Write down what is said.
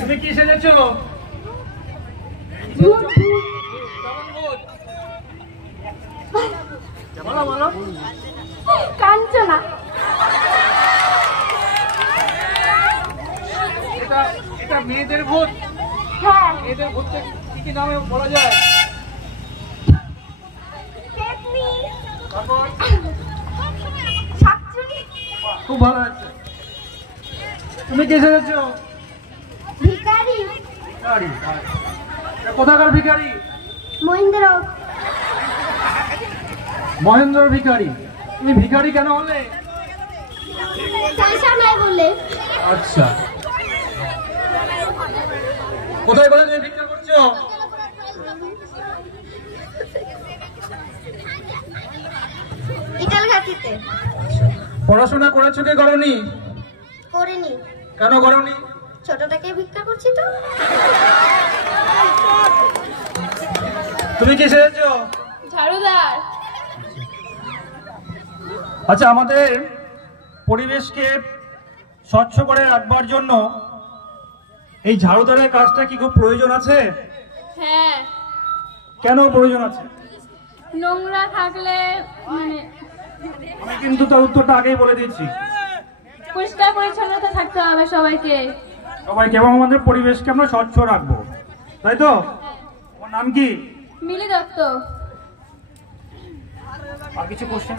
তুমি কি সেজেছো? বলো বলো। কাঞ্চনা। এটা মেয়েদের ভূত। হ্যাঁ। মেয়েদের ভূতকে কি কি নামে বলা যায়? তারপর খুব ভালো আছে। তুমি কি সেজেছো? ভিখারি। ভিখারি। কোথাকার ভিখারি? মহেন্দ্র। মহেন্দ্রর ভিখারি। তুমি ভিখারি কেন হলে? পয়সা নাই বলে। আচ্ছা, কোথায় কোথায় তুমি ভিক্ষা করছো? ইটালঘাটিতে। পড়াশোনা করেছো কি করনি? করিনি। কেন করনি? ছোট থেকে ভিক্ষা করছি তো। তুমি কি সেজেছো? ঝাড়ুদার। আচ্ছা, আমাদের পরিবেশকে স্বচ্ছ করে রাখবার জন্য এই ঝাড়ুদারের কাজটা কি খুব প্রয়োজন আছে? হ্যাঁ। কেন প্রয়োজন আছে? নোংরা থাকলে মানে আমি কিন্তু তার উত্তরটা আগেই বলে দিচ্ছি। পরিষ্কার পরিচ্ছন্নতা থাকতে হবে সবাইকে। সবাইকে, এবং আমাদের পরিবেশকে আমরা স্বচ্ছ রাখবো, তাই তো? আমার নাম কি? মিলি দত্ত। আর কিছু কোশ্চেন?